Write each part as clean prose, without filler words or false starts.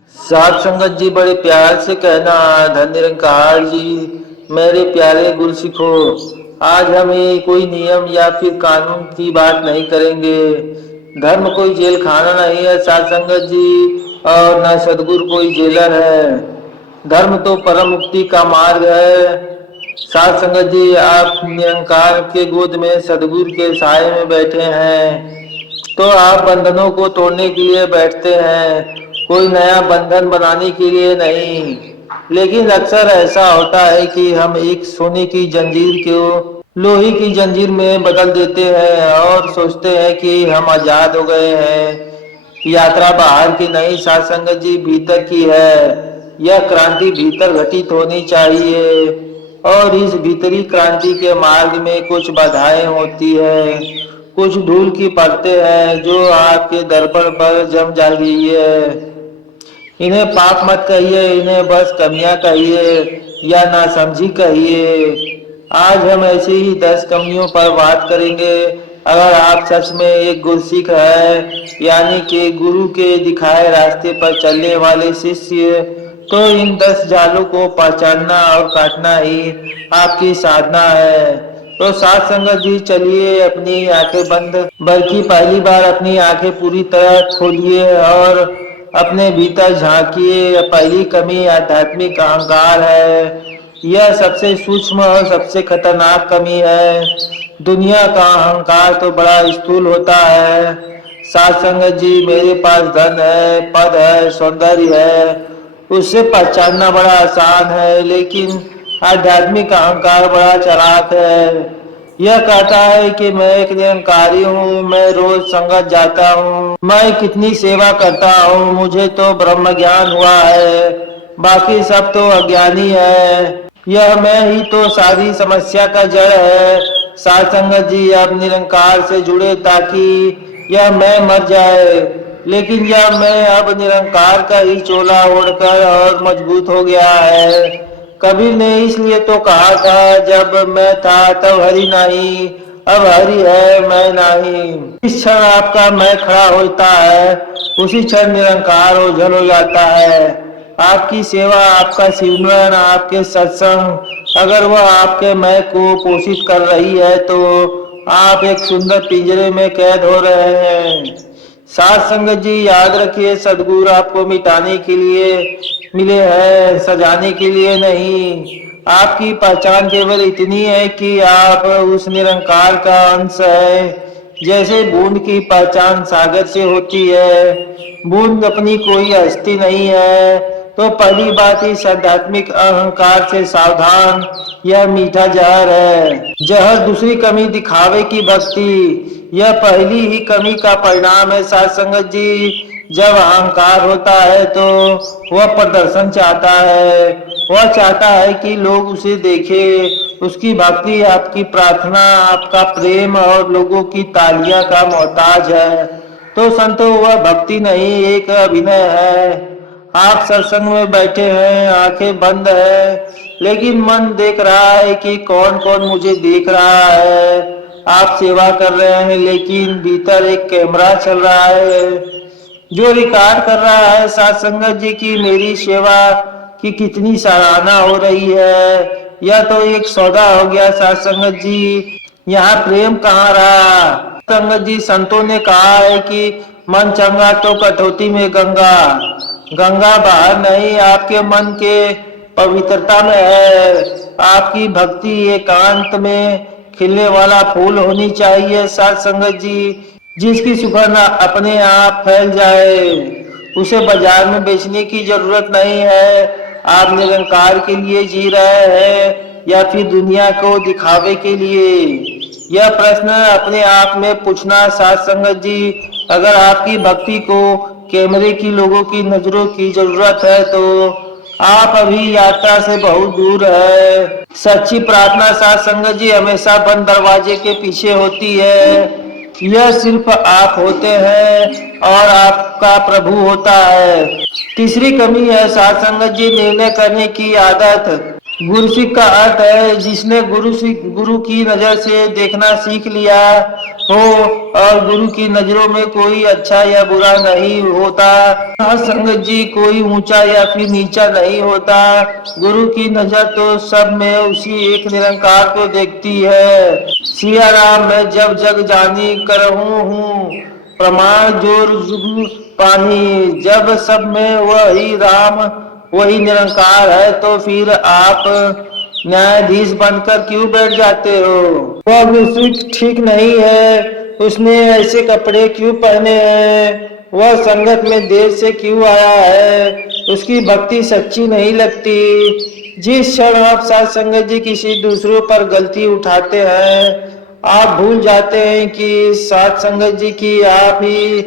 साध संगत जी बड़े प्यार से कहना। धन निरंकार जी, मेरे प्यारे गुरसिखो, आज हम ये कोई नियम या फिर कानून की बात नहीं करेंगे। धर्म कोई जेल खाना नहीं है साध संगत जी, और न सदगुरु कोई जेलर है। धर्म तो परम मुक्ति का मार्ग है। साध संगत जी, आप निरंकार के गोद में सदगुरु के साए में बैठे हैं, तो आप बंधनों को तोड़ने के लिए बैठते हैं, कोई नया बंधन बनाने के लिए नहीं। लेकिन अक्सर ऐसा होता है कि हम एक सोने की जंजीर को लोहे की जंजीर में बदल देते हैं और सोचते हैं कि हम आजाद हो गए हैं। यात्रा बाहर की नहीं साध संगत जी, भीतर की है। यह क्रांति भीतर घटित होनी चाहिए, और इस भीतरी क्रांति के मार्ग में कुछ बाधाएं होती है, कुछ धूल की परतें हैं जो आपके दर्पण पर जम जा रही है। इन्हें पाप मत कहिए, इन्हें बस कमियां कहिए या नासमझी कहिए। आज हम ऐसी ही 10 कमियों पर बात करेंगे। अगर आप सच में एक गुरसिख है, यानी कि गुरु के दिखाए रास्ते पर चलने वाले शिष्य, तो इन 10 जालों को पहचानना और काटना ही आपकी साधना है। तो साध संगत जी, चलिए अपनी आंखें बंद, बल्कि पहली बार अपनी आंखें पूरी तरह खोलिए और अपने भीतर झांकिए। पहली कमी आध्यात्मिक अहंकार है। यह सबसे सूक्ष्म और सबसे खतरनाक कमी है। दुनिया का अहंकार तो बड़ा स्थूल होता है साध संगत जी, मेरे पास धन है, पद है, सौंदर्य है, उससे पहचानना बड़ा आसान है। लेकिन आध्यात्मिक अहंकार बड़ा चालाक है। यह कहता है कि मैं एक निरंकारी हूँ, मैं रोज संगत जाता हूँ, मैं कितनी सेवा करता हूँ, मुझे तो ब्रह्म ज्ञान हुआ है, बाकी सब तो अज्ञानी है। यह मैं ही तो सारी समस्या का जड़ है। साध संगत जी, आप निरंकार से जुड़े ताकि यह मैं मर जाए। लेकिन यह मैं अब निरंकार का ही चोला ओढ़कर और मजबूत हो गया है। कबीर ने इसलिए तो कहा था, जब मैं था तब हरि नहीं, अब हरि है मैं नहीं। इस क्षण आपका मैं खड़ा होता है, उसी क्षण निरंकार ओझल हो जाता है। आपकी सेवा, आपका सिमरन, आपके सत्संग, अगर वह आपके मैं को पोषित कर रही है, तो आप एक सुंदर पिंजरे में कैद हो रहे हैं। साध संगत जी, याद रखिए, सदगुरु आपको मिटाने के लिए मिले हैं, सजाने के लिए नहीं। आपकी पहचान केवल इतनी है कि आप उस निरंकार का अंश है। जैसे बूंद की पहचान सागर से होती है। बूंद अपनी कोई हस्ती नहीं है। तो पहली बात, इस आध्यात्मिक अहंकार से सावधान, यह मीठा जहर है। जहर दूसरी कमी दिखावे की भक्ति, यह पहली ही कमी का परिणाम है साध संगत जी। जब अहंकार होता है तो वह प्रदर्शन चाहता है। वह चाहता है कि लोग उसे देखें, उसकी भक्ति, आपकी प्रार्थना, आपका प्रेम और लोगों की तालियां का मोहताज है। तो संतो, वह भक्ति नहीं, एक अभिनय है। आप सत्संग में बैठे हैं, आंखें बंद है, लेकिन मन देख रहा है कि कौन कौन मुझे देख रहा है। आप सेवा कर रहे हैं, लेकिन भीतर एक कैमरा चल रहा है जो रिकॉर्ड कर रहा है साध संगत जी की मेरी सेवा की कितनी सराहना हो रही है। यह तो एक सौदा हो गया साध संगत जी, यहाँ प्रेम कहाँ रहा। संगत जी, संतों ने कहा है कि मन चंगा तो कटौती में गंगा। गंगा बाहर नहीं, आपके मन के पवित्रता में है। आपकी भक्ति एकांत में खिलने वाला फूल होनी चाहिए साध संगत जी, जिसकी सुगंध अपने आप फैल जाए। उसे बाजार में बेचने की जरूरत नहीं है। आप निरंकार के लिए जी रहे हैं या फिर दुनिया को दिखावे के लिए, यह प्रश्न अपने आप में पूछना साध संगत जी। अगर आपकी भक्ति को कैमरे की, लोगों की नजरों की जरूरत है, तो आप अभी यात्रा से बहुत दूर है। सच्ची प्रार्थना साध संगत जी हमेशा बंद दरवाजे के पीछे होती है। यह सिर्फ आप होते हैं और आपका प्रभु होता है। तीसरी कमी है साध संगत जी, निर्णय करने की आदत। गुरसिक का अर्थ है जिसने गुरु की नजर से देखना सीख लिया हो और गुरु की नजरों में कोई अच्छा या बुरा नहीं होता। हाँ संगत जी, कोई ऊंचा या फिर नीचा नहीं होता। गुरु की नजर तो सब में उसी एक निरंकार को देखती है। सिया राम, मैं जब जग जानी करहूँ हूँ, प्रमाण जोर जुग पानी। जब सब में वही राम वही निरंकार है तो फिर आप न्यायाधीश बनकर क्यों बैठ जाते हो? वह विषय ठीक नहीं है, उसने ऐसे कपड़े क्यों पहने हैं, वह संगत में देर से क्यों आया है, उसकी भक्ति सच्ची नहीं लगती। जिस क्षण आप साथ संगत जी किसी दूसरों पर गलती उठाते हैं, आप भूल जाते हैं कि साथ संगत जी की आप ही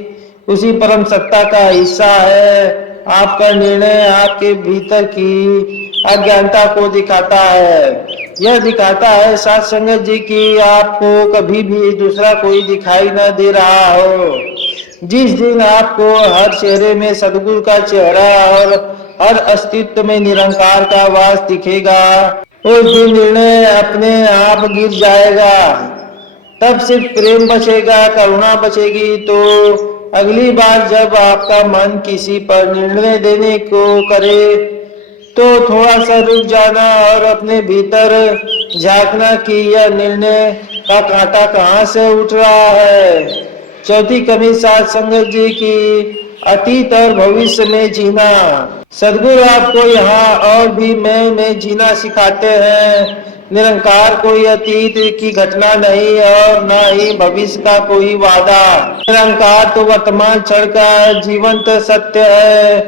उसी परम सत्ता का हिस्सा है। आपका निर्णय आपके भीतर की अज्ञानता को दिखाता है। यह दिखाता है साथ संगत जी की आपको कभी भी दूसरा कोई दिखाई न दे रहा हो। जिस दिन आपको हर चेहरे में सदगुरु का चेहरा और हर अस्तित्व में निरंकार का वास दिखेगा, उस दिन निर्णय अपने आप गिर जाएगा। तब सिर्फ प्रेम बचेगा, करुणा बचेगी। तो अगली बार जब आपका मन किसी पर निर्णय देने को करे तो थोड़ा सा रुक जाना और अपने भीतर झांकना कि यह निर्णय का कांटा कहाँ से उठ रहा है। चौथी कमी साथ संगत जी की अतीत और भविष्य में जीना। सदगुरु आपको यहाँ और भी मैं जीना सिखाते हैं। निरंकार कोई अतीत की घटना नहीं और न ही भविष्य का कोई वादा। निरंकार तो वर्तमान क्षण का जीवंत सत्य है,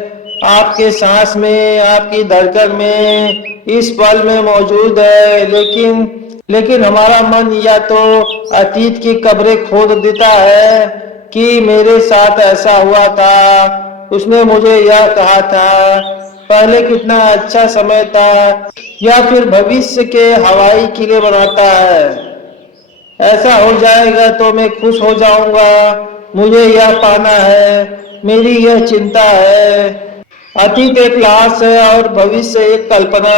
आपके सांस में, आपकी धड़कन में, इस पल में मौजूद है। लेकिन हमारा मन या तो अतीत की कब्रें खोद देता है कि मेरे साथ ऐसा हुआ था, उसने मुझे यह कहा था, पहले कितना अच्छा समय था, या फिर भविष्य के हवाई किले बनाता है। ऐसा हो जाएगा तो मैं खुश हो जाऊंगा, मुझे यह पाना है, मेरी यह चिंता है। अतीत एक लाश है और भविष्य एक कल्पना।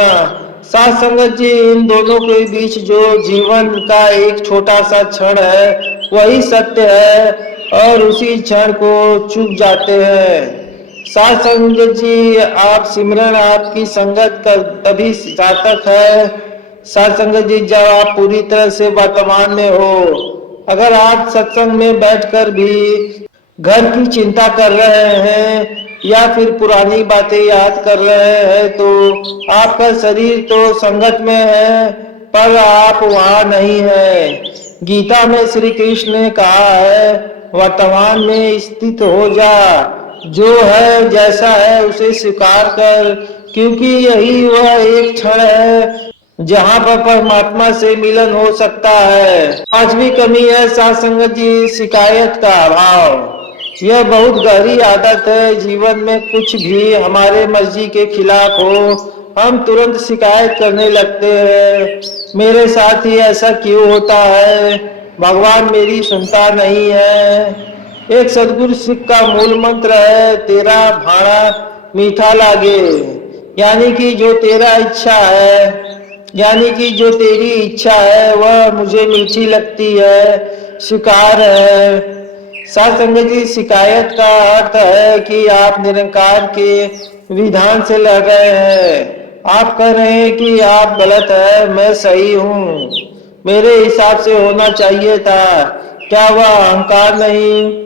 साथ संगत जी, इन दोनों के बीच जो जीवन का एक छोटा सा क्षण है वही सत्य है और उसी क्षण को चूक जाते हैं। साथ संगत जी, आप सिमरन, आपकी संगत का तभी सार्थक है साथ संगत जी जब आप पूरी तरह से वर्तमान में हो। अगर आप सत्संग में बैठकर भी घर की चिंता कर रहे हैं या फिर पुरानी बातें याद कर रहे हैं तो आपका शरीर तो संगत में है पर आप वहां नहीं है। गीता में श्री कृष्ण ने कहा है, वर्तमान में स्थित हो जा, जो है जैसा है उसे स्वीकार कर, क्योंकि यही वह एक क्षण है जहाँ पर परमात्मा से मिलन हो सकता है। पांचवी कमी है साथ संगत जी, शिकायत का अभाव। यह बहुत गहरी आदत है। जीवन में कुछ भी हमारे मर्जी के खिलाफ हो हम तुरंत शिकायत करने लगते हैं, मेरे साथ ही ऐसा क्यों होता है, भगवान मेरी सुनता नहीं है। एक सदगुरु सिख का मूल मंत्र है, तेरा भाड़ा मीठा लागे, यानी कि जो तेरा इच्छा है, यानी कि जो तेरी इच्छा है वह मुझे मीठी लगती है, स्वीकार है। साथ संगत जी, शिकायत का अर्थ है कि आप निरंकार के विधान से लड़ रहे हैं। आप कह रहे हैं कि आप गलत है, मैं सही हूँ, मेरे हिसाब से होना चाहिए था। क्या वह अहंकार नहीं?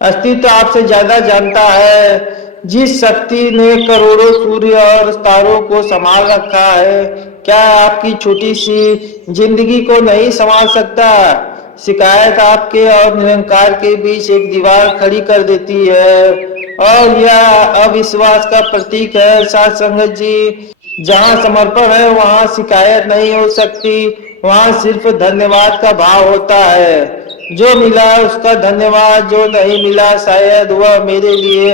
अस्तित्व आपसे ज्यादा जानता है। जिस शक्ति ने करोड़ों सूर्य और तारों को संभाल रखा है, क्या आपकी छोटी सी जिंदगी को नहीं संभाल सकता? शिकायत आपके और निरंकार के बीच एक दीवार खड़ी कर देती है और यह अविश्वास का प्रतीक है। साथ संगत जी, जहाँ समर्पण है वहाँ शिकायत नहीं हो सकती, वहाँ सिर्फ धन्यवाद का भाव होता है। जो मिला उसका धन्यवाद, जो नहीं मिला शायद वह मेरे लिए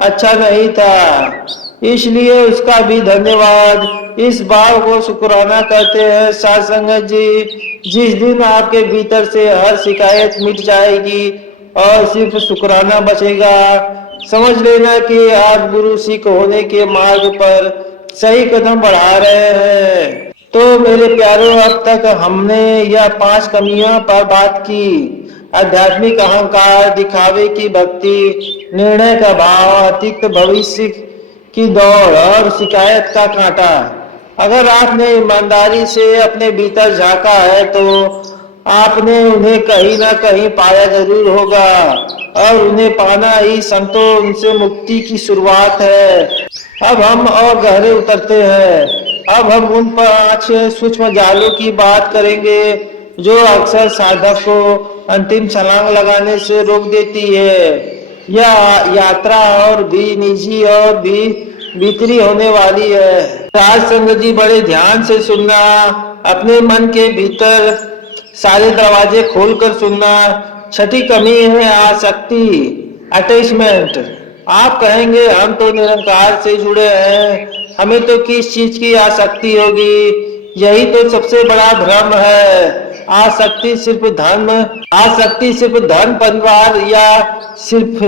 अच्छा नहीं था, इसलिए उसका भी धन्यवाद। इस भाव को शुक्राना करते हैं साथ संगत जी। जिस दिन आपके भीतर से हर शिकायत मिट जाएगी और सिर्फ शुक्राना बचेगा, समझ लेना कि आप गुरु सिख होने के मार्ग पर सही कदम बढ़ा रहे हैं। तो मेरे प्यारों, अब तक हमने यह 5 कमियों पर बात की। आध्यात्मिक अहंकार, दिखावे की भक्ति, निर्णय का भाव, अतीत भविष्य की दौड़ और शिकायत का कांटा। अगर आपने ईमानदारी से अपने भीतर झांका है तो आपने उन्हें कहीं ना कहीं पाया जरूर होगा, और उन्हें पाना ही संतों उनसे मुक्ति की शुरुआत है। अब हम और गहरे उतरते हैं। अब हम उन 5 सूक्ष्म जालों की बात करेंगे जो अक्सर साधक को अंतिम छलांग लगाने से रोक देती है। यह यात्रा और भी निजी और भी भीतरी होने वाली है। राज संगत जी, बड़े ध्यान से सुनना, अपने मन के भीतर सारे दरवाजे खोलकर सुनना। छठी कमी है आसक्ति, अटैचमेंट। आप कहेंगे हम तो निरंकार से जुड़े हैं, हमें तो किस चीज की आसक्ति होगी। यही तो सबसे बड़ा भ्रम है। आसक्ति सिर्फ धन, परिवार या सिर्फ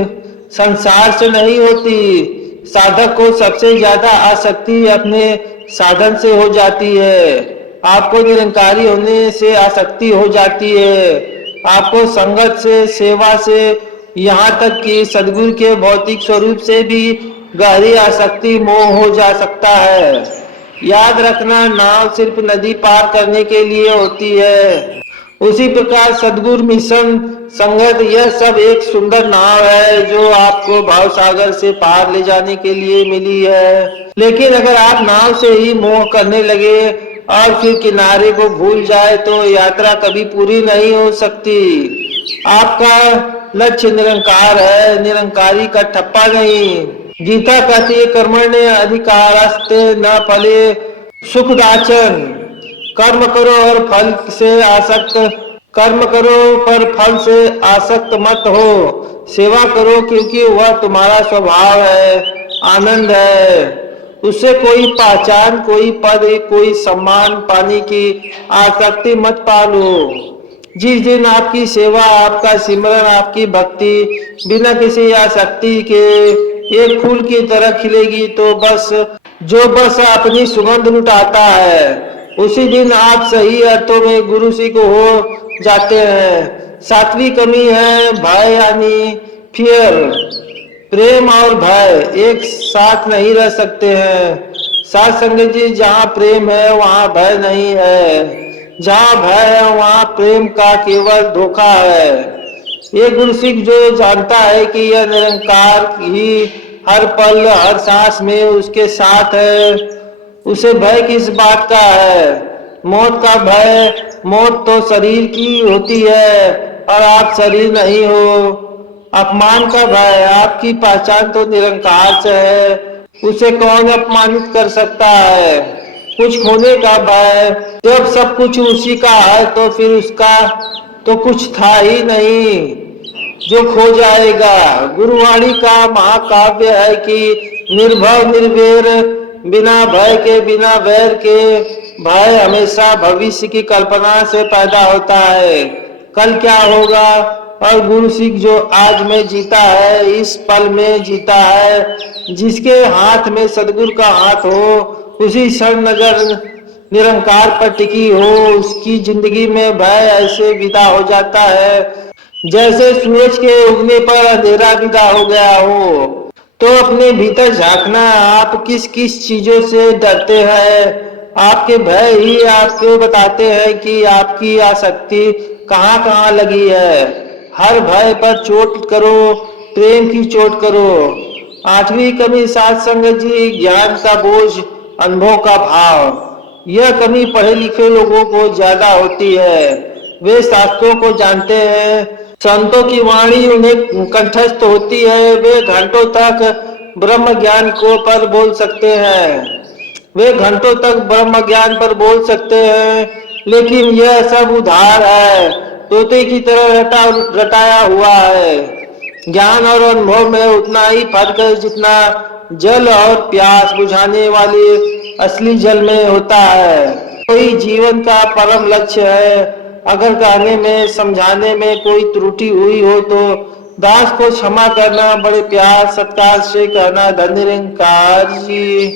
संसार से नहीं होती। साधक को सबसे ज्यादा आसक्ति अपने साधन से हो जाती है। आपको निरंकारी होने से आसक्ति हो जाती है। आपको संगत से, सेवा से, यहाँ तक कि सदगुरु के भौतिक स्वरूप से भी गहरी आसक्ति, मोह हो जा सकता है। याद रखना, नाव सिर्फ नदी पार करने के लिए होती है। उसी प्रकार सदगुरु, मिशन, संगत, यह सब एक सुंदर नाव है जो आपको भाव सागर से पार ले जाने के लिए मिली है। लेकिन अगर आप नाव से ही मोह करने लगे और फिर किनारे को भूल जाए तो यात्रा कभी पूरी नहीं हो सकती। आपका लक्ष्य निरंकार है, निरंकारी का ठप्पा नहीं। गीता कहती है, कर्मण्य अधिकारस्ते न फले सुखदाचन। कर्म करो और फल से आसक्त कर्म करो पर फल से आसक्त मत हो। सेवा करो क्योंकि वह तुम्हारा स्वभाव है, आनंद है। उससे कोई पहचान, कोई पद, कोई सम्मान पाने की आसक्ति मत पालो। जिस दिन आपकी सेवा, आपका सिमरन, आपकी भक्ति बिना किसी आसक्ति के एक फूल की तरह खिलेगी तो बस अपनी सुगंध लुटाता है, उसी दिन आप सही अर्थों में गुरु सिख हो जाते हैं। 7वीं कमी है भय, यानी फियर। प्रेम और भय एक साथ नहीं रह सकते हैं। साथ संगत जी, जहाँ प्रेम है वहाँ भय नहीं है, जहाँ भय है वहाँ प्रेम का केवल धोखा है। ये गुरु सिख जो जानता है कि यह निरंकार ही हर पल, हर सांस में उसके साथ है, उसे भय किस बात का है। मौत का भय, मौत तो शरीर की होती है और आप शरीर नहीं हो। अपमान का भय, आपकी पहचान तो निरंकार से है, उसे कौन अपमानित कर सकता है। कुछ खोने का भय, जब सब कुछ उसी का है तो फिर उसका तो कुछ था ही नहीं जो खो जाएगा। गुरुवाणी का महाकाव्य है कि निर्भय निर्वैर, बिना भय के, बिना वैर के। भय हमेशा भविष्य की कल्पना से पैदा होता है, कल क्या होगा। और गुरु सिख जो आज में जीता है, इस पल में जीता है, जिसके हाथ में सदगुरु का हाथ हो, उसी क्षण नजर निरंकार पर टिकी हो, उसकी जिंदगी में भय ऐसे विदा हो जाता है जैसे सूरज के उगने पर अंधेरा विदा हो गया हो। तो अपने भीतर झांकना, आप किस किस चीजों से डरते हैं। आपके भय ही आपको बताते हैं कि आपकी आसक्ति कहाँ कहाँ लगी है। हर भय पर चोट करो, प्रेम की चोट करो। 8वीं कमी साध संगत जी, ज्ञान का बोझ, अनुभव का भाव। यह कमी पढ़े लिखे लोगों को ज्यादा होती है। वे शास्त्रों को जानते हैं, संतों की वाणी उन्हें कंठस्थ होती है, वे घंटों तक ब्रह्म ज्ञान को पर बोल सकते हैं, वे घंटों तक ब्रह्म ज्ञान पर बोल सकते हैं। लेकिन यह सब उधार है, तोते की तरह रटाया हुआ है। ज्ञान और अनुभव में उतना ही फर्क है जितना जल और प्यास बुझाने वाले असली जल में होता है। कोई जीवन का परम लक्ष्य है। अगर कहने में, समझाने में कोई त्रुटि हुई हो तो दास को क्षमा करना, बड़े प्यार सत्कार से कहना, धन्य निरंकार जी।